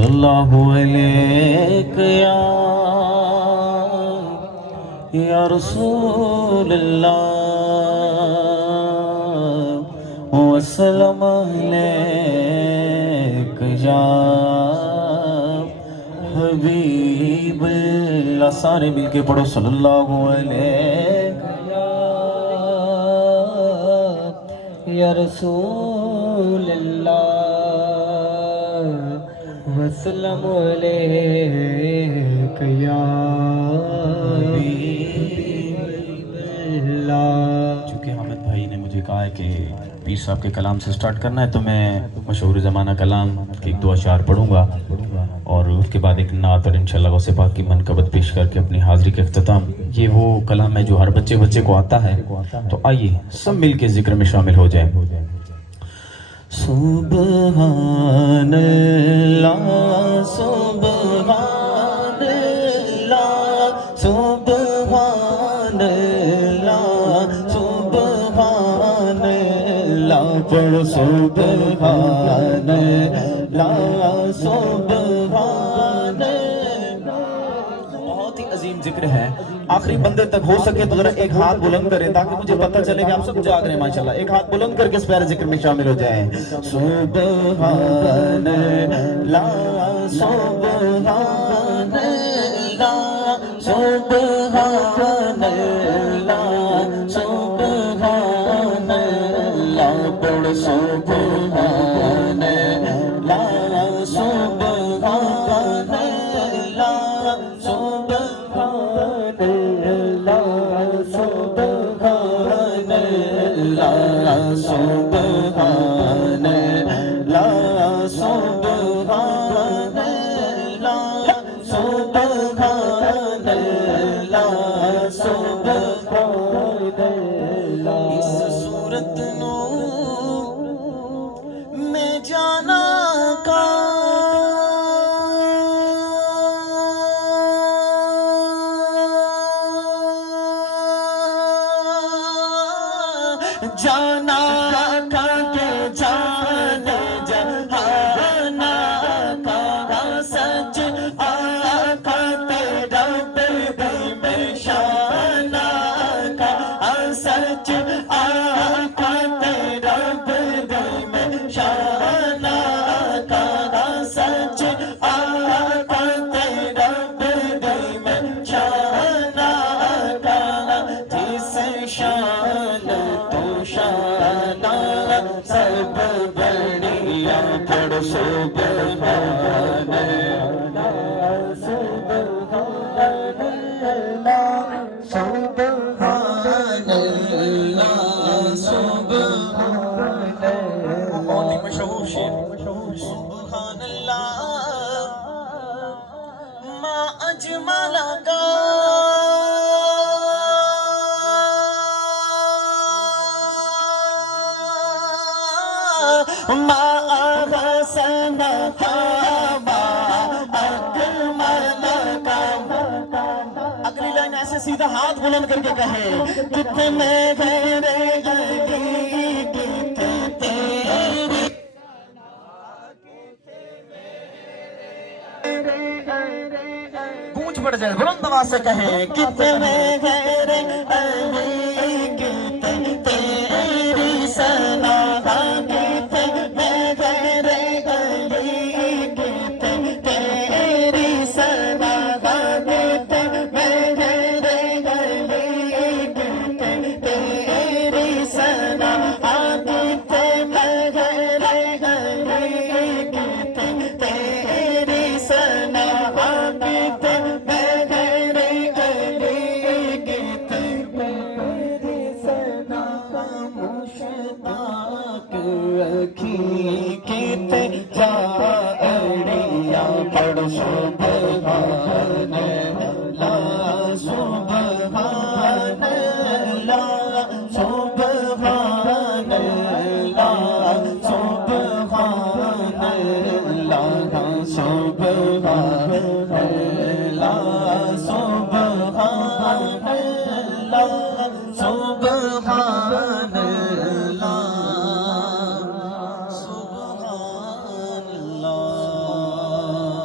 सल्लल्लाहु अलैहि या रसूल अल्लाह वसल्लम अलैका या हबीब अल्लाह। सारे मिलके पढ़ो सल्लल्लाहु अलैहि या रसूल अल्लाह वसल्लम अलैका या चूँकि हामिद भाई ने मुझे कहा है कि पीर साहब के कलाम से स्टार्ट करना है, तो मैं मशहूर ज़माना कलाम के एक दो अशार पढ़ूँगा और उसके बाद एक नात और इंशाअल्लाह गौसे पाक की मनकबत पेश करके अपनी हाज़िरी के इख्तिताम। ये वो कलाम है जो हर बच्चे को आता है, तो आइए सब मिल के ज़िक्र में शामिल हो जाए। सुब्हान अल्लाह सुब्हान अल्लाह सुब्हान अल्लाह सुब्हान अल्लाह पढ़ो सुब्हान अल्लाह सुब्हान अल्लाह। बहुत ही अजीम जिक्र है, आखिरी बंदे तक हो सके तो जरा एक हाथ बुलंद करें ताकि मुझे पता चले कि आप सब जाग रहे हैं। माशाल्लाह, एक हाथ बुलंद करके इस प्यारे जिक्र में शामिल हो जाएं। सुब्हान अल्लाह सुब्हान अल्लाह सुब्हान अल्लाह सुब्हान अल्लाह पढ़ सुब्हान अल्लाह सुब्हान अल्लाह सुब्हान अल्लाह सुब्हान अल्लाह सुब्हान अल्लाह सुब्हान अल्लाह सुब्हान अल्लाह सुब्हान अल्लाह। इस सूरत नू मैं जाना का जाना का के जाने जहाना का सच आका तेरा बेदी में शाना का सच आका तेरा बेदी में शाना का सच आका तेरा बेदी में शाना का जिस शान शाना सब बढ़िया पढ़ सुब्हान अल्लाह सुब्हान अल्लाह सुब्हान अल्लाह सुब्हान अल्लाह। बहुत ही मशहूर शेर सुब्हान अल्लाह मा अजमला का मा अहसन मा अकमल का। अगली लाइन ऐसे सीधा हाथ बुलंद करके कहे, कितने गहरे अली कितने तेरे गूंज पड़ जाए, बुलंद आवाज से कहे, कितने गहरे अली कितने तेरी सना सुब्हान अल्लाह सुब्हान अल्लाह सुब्हान अल्लाह सुब्हान अल्लाह सुब्हान